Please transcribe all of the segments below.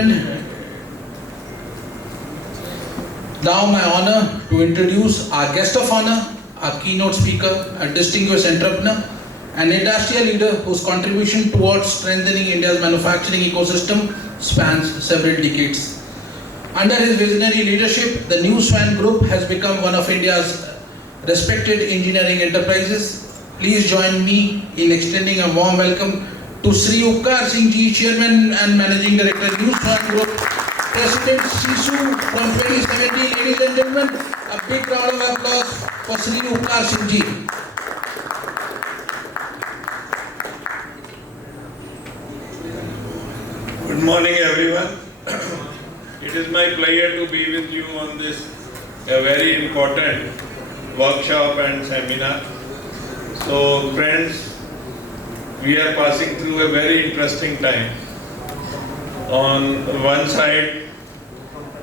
gentlemen, now my honor to introduce our guest of honor, our keynote speaker, a distinguished entrepreneur, an industrial leader whose contribution towards strengthening India's manufacturing ecosystem spans several decades. Under his visionary leadership, the New Swan Group has become one of India's respected engineering enterprises. Please join me in extending a warm welcome to Sri Upkar Singh Ji, Chairman and Managing Director, New Swan Group, President Sisu from 2017. Ladies and gentlemen, a big round of applause for Sri Upkar Singh Ji. Good morning, everyone. It is my pleasure to be with you on this very important workshop and seminar. So, friends, we are passing through a very interesting time. On one side,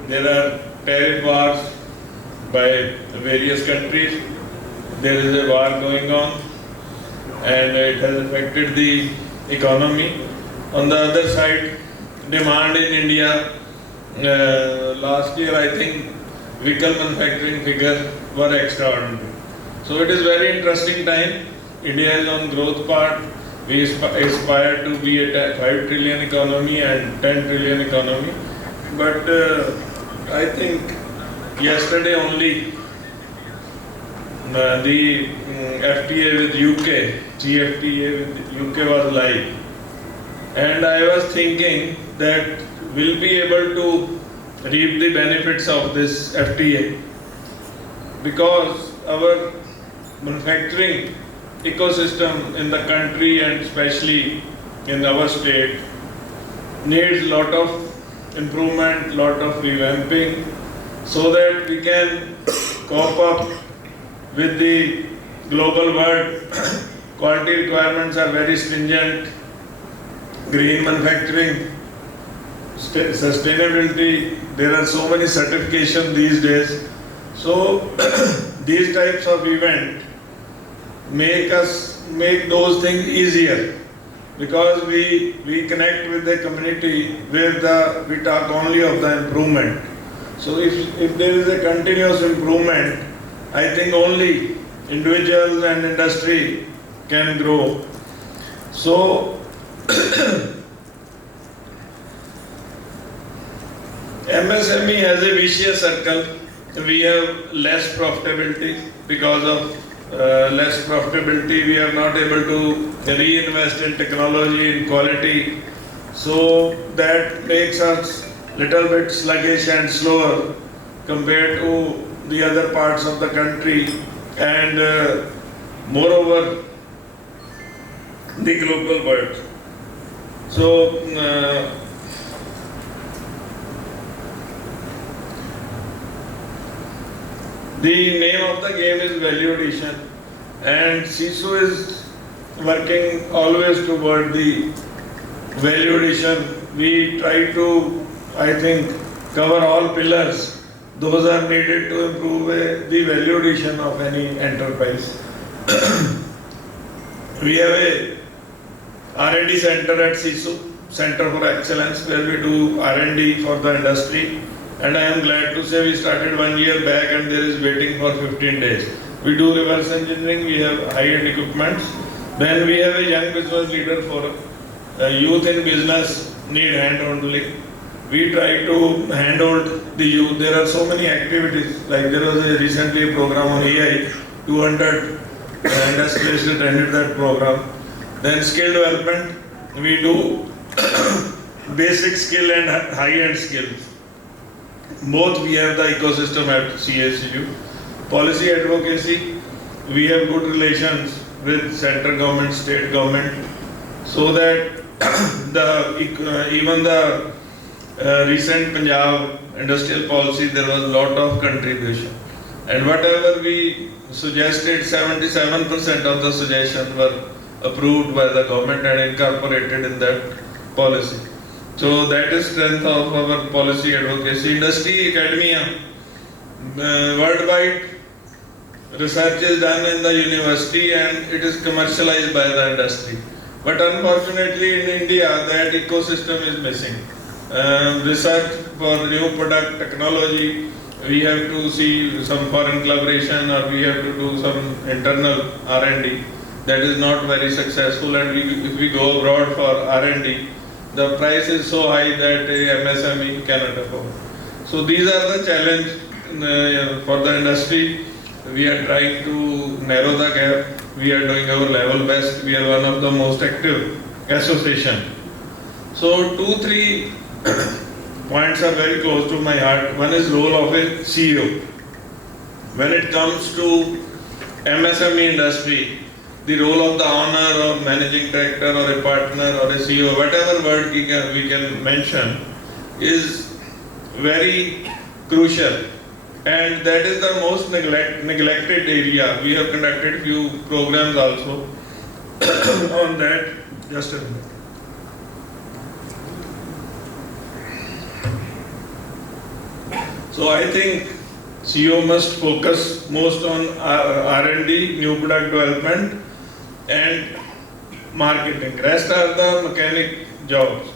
there are tariff wars by various countries. There is a war going on, and it has affected the economy. On the other side, demand in India, last year I think vehicle manufacturing figures were extraordinary. So it is very interesting time. India is on growth path. We aspire to be a 5 trillion economy and 10 trillion economy. But I think yesterday only the FTA with UK, GFTA with UK was live. And I was thinking that we'll be able to reap the benefits of this FTA because our manufacturing ecosystem in the country and especially in our state needs a lot of improvement, lot of revamping so that we can cope up with the global world. Quality requirements are very stringent. Green manufacturing, sustainability, there are so many certifications these days. So these types of event make those things easier because we connect with the community where we talk only of the improvement. So if there is a continuous improvement, I think only individuals and industry can grow. So MSME has a vicious circle. We have less profitability. Because of less profitability, we are not able to reinvest in technology, in quality. So that makes us little bit sluggish and slower compared to the other parts of the country. And moreover, the global world. So, the name of the game is value addition, and Sisu is working always toward the value addition. We try to, I think, cover all pillars. Those are needed to improve the value addition of any enterprise. We have a R&D center at Sisu, Center for Excellence, where we do R&D for the industry. And I am glad to say we started 1 year back and there is waiting for 15 days. We do reverse engineering, we have high-end equipment. Then we have a young business leader forum. Youth in business need hand-holding. We try to handhold the youth. There are so many activities. Like there was recently a program on AI, 200 industrialists attended that program. Then skill development, we do basic skill and high-end skills. Both we have the ecosystem at CSU. Policy advocacy, we have good relations with central government, state government, so that even the recent Punjab industrial policy, there was a lot of contribution. And whatever we suggested, 77% of the suggestions were approved by the government and incorporated in that policy. So that is strength of our policy advocacy. Industry, academia, worldwide research is done in the university and it is commercialized by the industry. But unfortunately in India that ecosystem is missing. research for new product technology. We have to see some foreign collaboration, or we have to do some internal R&D. That is not very successful, and if we go abroad for R&D, the price is so high that a MSME cannot afford. So these are the challenge for the industry. We are trying to narrow the gap. We are doing our level best. We are one of the most active association. So 2-3 points are very close to my heart. One is role of a CEO. When it comes to MSME industry, the role of the owner or managing director or a partner or a CEO, whatever word we can mention, is very crucial. And that is the most neglected area. We have conducted few programs also on that. Just a minute. So I think CEO must focus most on R&D, new product development, and marketing. Rest are the mechanic jobs.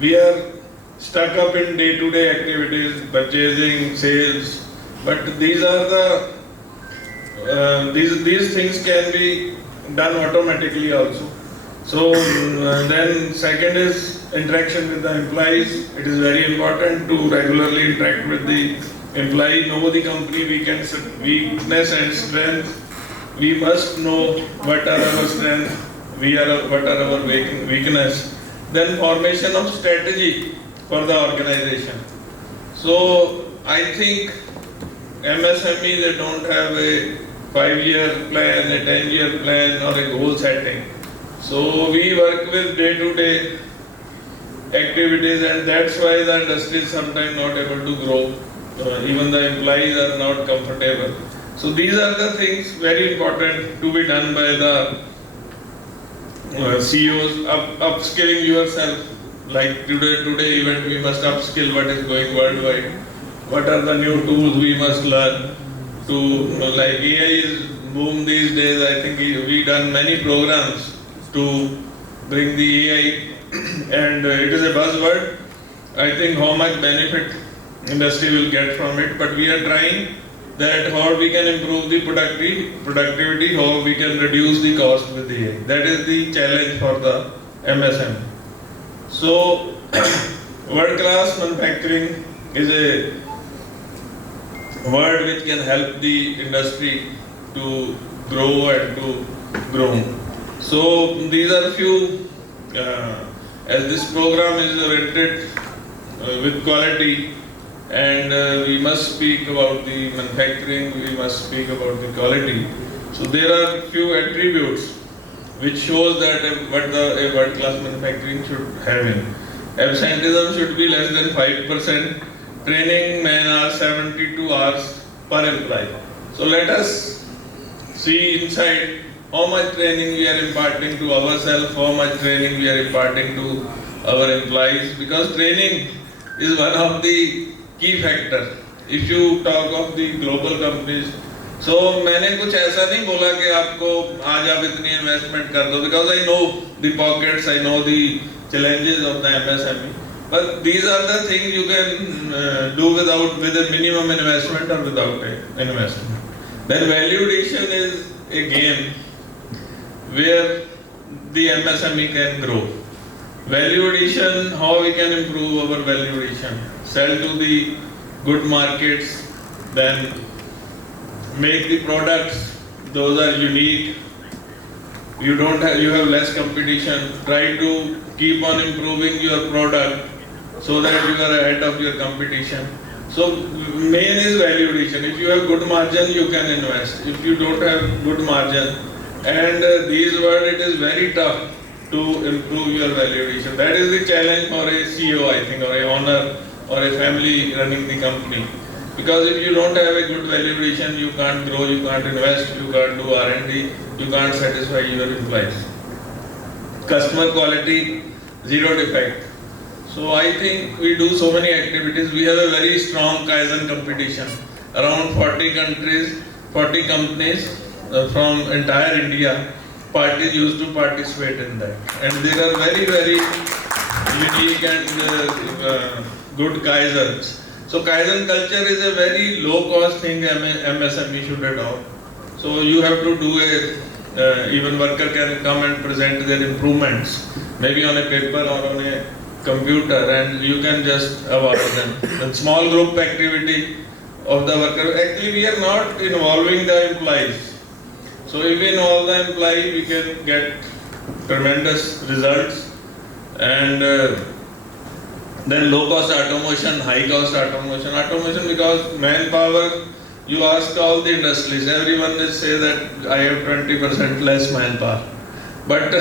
We are stuck up in day-to-day activities, purchasing, sales. But these are the these things can be done automatically also. So then second is interaction with the employees. It is very important to regularly interact with the employee, know the company weakness and strength. We must know what are our strengths, what are our weakness. Then formation of strategy for the organization. So I think MSME, they don't have a 5-year plan, a 10-year plan, or a goal setting. So we work with day-to-day activities, and that's why the industry is sometimes not able to grow. Even the employees are not comfortable. So these are the things very important to be done by the CEOs. Upskilling yourself. Like today event, we must upskill what is going worldwide. What are the new tools we must learn to, like AI is boom these days. I think we done many programs to bring the AI and it is a buzzword. I think how much benefit industry will get from it, but we are trying that how we can improve the productivity, how we can reduce the cost with the AI. That is the challenge for the MSM. So world-class manufacturing is a word which can help the industry to grow and to grow. So these are few, as this program is oriented with quality, and we must speak about the manufacturing, we must speak about the quality. So there are few attributes which shows that what a world-class manufacturing should have in. Absenteeism should be less than 5%. Training man hours 72 hours per employee. So let us see inside how much training we are imparting to ourselves, how much training we are imparting to our employees, because training is one of the key factors. If you talk of the global companies, so मैंने कुछ ऐसा नहीं बोला कि आपको आज आप इतनी investment कर दो, because I know the pockets, I know the challenges of the MSME. But these are the things you can do with a minimum investment or without an investment. Then value addition is a game where the MSME can grow. Value addition, how we can improve our value addition? Sell to the good markets, then make the products, those are unique. You have less competition. Try to keep on improving your product so that you are ahead of your competition. So main is value addition. If you have good margin, you can invest. If you don't have good margin, and these words, it is very tough to improve your value addition. That is the challenge for a CEO, I think, or a owner or a family running the company. Because if you don't have a good value addition, you can't grow, you can't invest, you can't do R&D, you can't satisfy your employees. Customer quality, zero defect. So I think we do so many activities. We have a very strong Kaizen competition. Around 40 countries, 40 companies from entire India, parties used to participate in that. And there are very, very unique and good Kaizens. So Kaizen culture is a very low cost thing MSME should adopt. So you have to do even worker can come and present their improvements, maybe on a paper or on a computer, and you can just award them. And small group activity of the worker. Actually, we are not involving the employees. So if we involve the employee, we can get tremendous results. And then low cost automation, high cost automation. Automation because manpower, you ask all the industries, everyone will say that I have 20% less manpower. But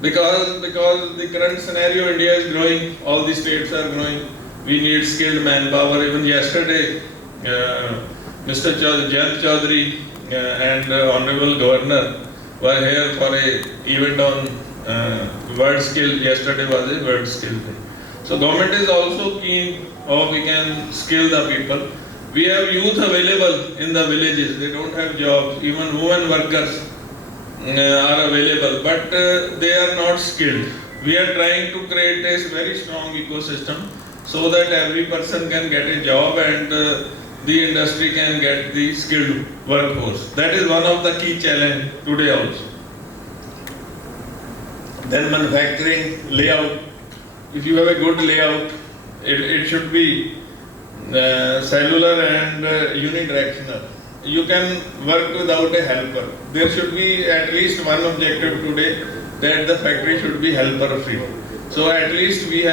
because the current scenario, India is growing, all the states are growing, we need skilled manpower. Even yesterday, Mr. Jayant Chaudhary and Honorable Governor were here for a event on word skill. Yesterday was a word skill day. So government is also keen how we can skill the people. We have youth available in the villages. They don't have jobs. Even women workers are available, but they are not skilled. We are trying to create a very strong ecosystem so that every person can get a job and the industry can get the skilled workforce. That is one of the key challenge today also. Then manufacturing layout. If you have a good layout, it should be cellular and unidirectional. You can work without a helper. There should be at least one objective today that the factory should be helper free. So at least we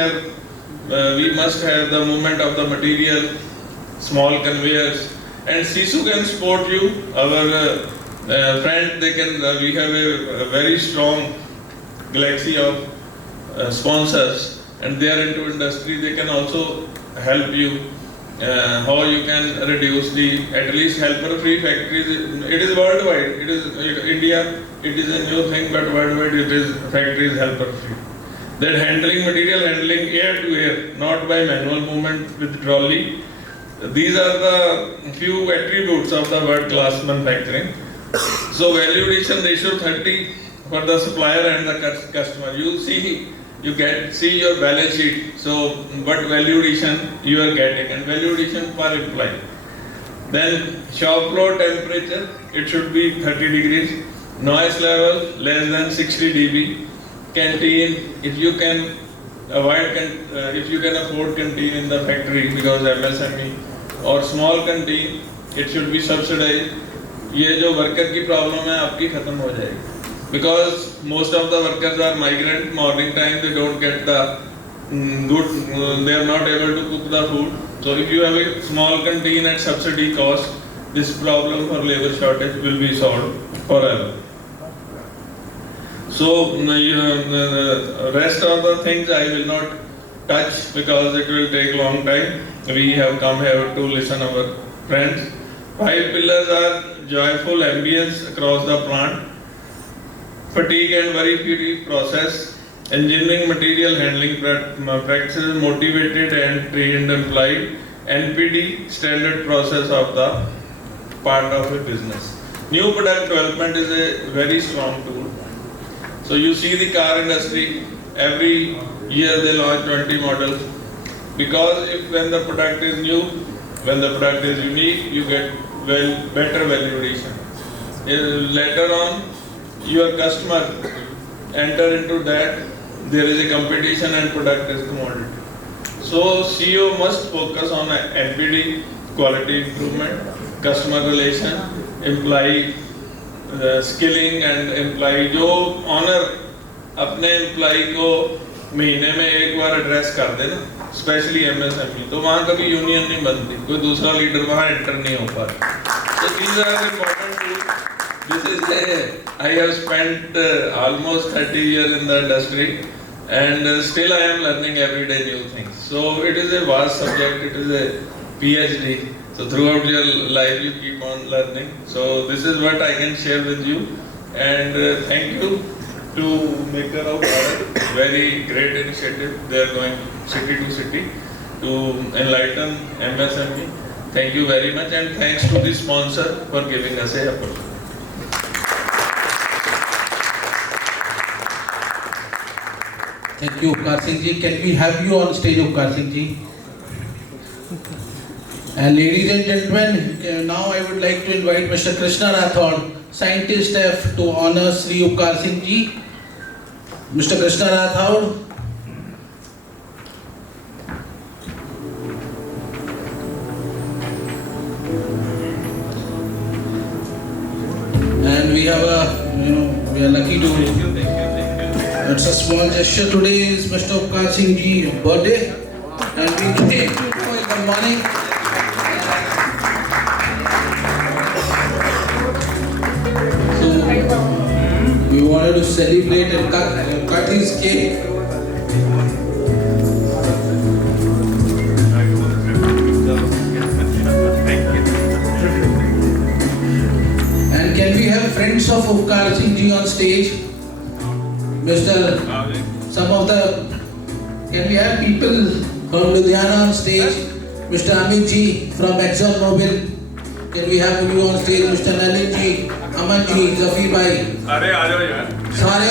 must have the movement of the material, small conveyors, and SISU can support you. Our friend, we have a very strong galaxy of sponsors, and they are into industry. They can also help you how you can reduce the at least helper free factories. It is worldwide. It is India. It is a new thing, but worldwide it is factories helper free. Then handling, material handling air to air, not by manual movement with trolley. These are the few attributes of the world class manufacturing. So value addition ratio 30 for the supplier and the customer. You see your balance sheet. So what value addition you are getting, and value addition per employee. Then shop floor temperature, it should be 30 degrees. Noise level less than 60 dB. Canteen, if you can afford canteen in the factory because MSME or small canteen, it should be subsidized. ये जो worker की problem है आपकी खत्म हो जाएगी. Because most of the workers are migrant, morning time they don't get the they are not able to cook the food. So if you have a small canteen at subsidy cost, this problem for labor shortage will be solved forever. So the rest of the things I will not touch because it will take long time. We have come here to listen our friends. 5 pillars are joyful ambience across the plant, fatigue and worry-free process, engineering material handling practices, motivated and trained employee, NPD standard process of the part of a business. New product development is a very strong tool. So you see the car industry, every year they launch 20 models because when the product is new, when the product is unique, you get better value addition. Later on, your customer enter into that, there is a competition and product is commodity. So CEO must focus on NPD, quality improvement, customer relation, employee skilling and employee जो honour अपने employee को महीने में एक बार address कर दे ना, specially MSME, तो वहाँ कभी यूनियन नहीं बनती, कोई दूसरा लीडर वहाँ एंटर नहीं हो पाता. So these are important tools. This is I have spent almost 30 years in the industry and still I am learning every day new things. So it is a vast subject, it is a PhD. So throughout your life you keep on learning. So this is what I can share with you, and thank you to Maker of Bharat, very great initiative. They are going city to city to enlighten MSME. Thank you very much, and thanks to the sponsor for giving us a opportunity. Thank you, Upkar Singh ji. Can we have you on stage, Upkar Singh ji? And ladies and gentlemen, now I would like to invite Mr. Krishna Rathod, Scientist F, to honor Sri Upkar Singh ji. Mr. Krishna Rathod. And we have we are lucky to. It's a small gesture. Today is Mr. Upkar Singh ji's birthday, and we came good morning. So we wanted to celebrate and cut his cake. And can we have friends of Upkar Singh ji on stage? Can we have people from Ludhiana on stage? Mr. Amit ji from Exxon Mobil. Can we have you on stage? Mr. Nalin ji, Aman ji, Zafir bhai. अरे आ जाओ यार सारे